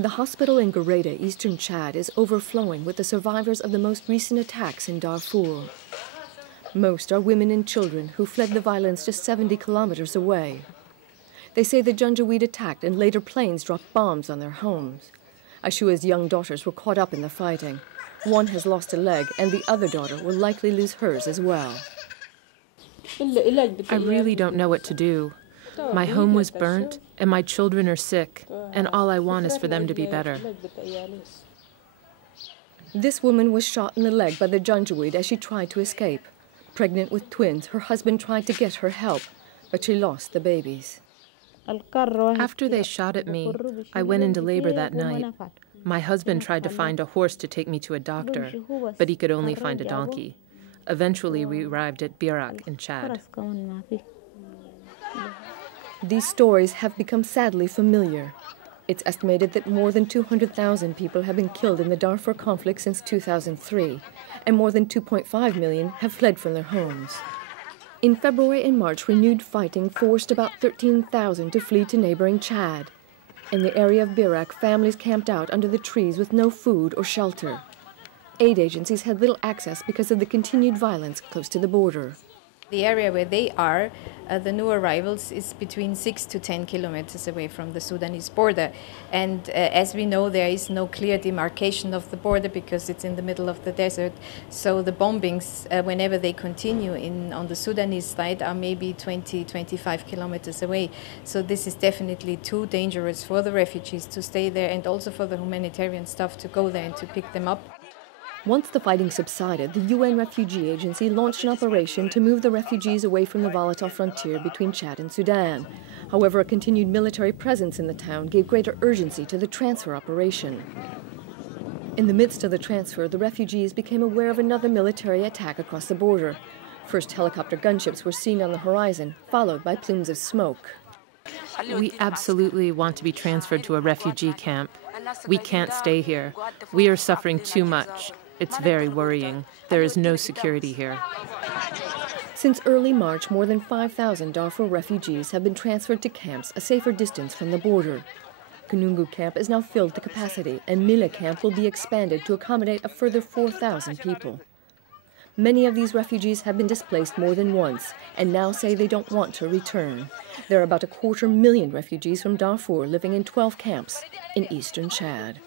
The hospital in Gereda, eastern Chad, is overflowing with the survivors of the most recent attacks in Darfur. Most are women and children who fled the violence just 70 kilometers away. They say the Janjaweed attacked and later planes dropped bombs on their homes. Ashua's young daughters were caught up in the fighting. One has lost a leg and the other daughter will likely lose hers as well. I really don't know what to do. My home was burnt, and my children are sick, and all I want is for them to be better. This woman was shot in the leg by the Janjaweed as she tried to escape. Pregnant with twins, her husband tried to get her help, but she lost the babies. After they shot at me, I went into labor that night. My husband tried to find a horse to take me to a doctor, but he could only find a donkey. Eventually, we arrived at Birak in Chad. These stories have become sadly familiar. It's estimated that more than 200,000 people have been killed in the Darfur conflict since 2003, and more than 2.5 million have fled from their homes. In February and March, renewed fighting forced about 13,000 to flee to neighboring Chad. In the area of Birak, families camped out under the trees with no food or shelter. Aid agencies had little access because of the continued violence close to the border. The area where they are, the new arrivals, is between 6 to 10 kilometers away from the Sudanese border. And as we know, there is no clear demarcation of the border because it's in the middle of the desert. So the bombings, whenever they continue on the Sudanese side, are maybe 20, 25 kilometers away. So this is definitely too dangerous for the refugees to stay there and also for the humanitarian staff to go there and to pick them up. Once the fighting subsided, the UN Refugee Agency launched an operation to move the refugees away from the volatile frontier between Chad and Sudan. However, a continued military presence in the town gave greater urgency to the transfer operation. In the midst of the transfer, the refugees became aware of another military attack across the border. First helicopter gunships were seen on the horizon, followed by plumes of smoke. We absolutely want to be transferred to a refugee camp. We can't stay here. We are suffering too much. It's very worrying. There is no security here. Since early March, more than 5,000 Darfur refugees have been transferred to camps a safer distance from the border. Kunungu camp is now filled to capacity, and Mila camp will be expanded to accommodate a further 4,000 people. Many of these refugees have been displaced more than once and now say they don't want to return. There are about 250,000 refugees from Darfur living in 12 camps in eastern Chad.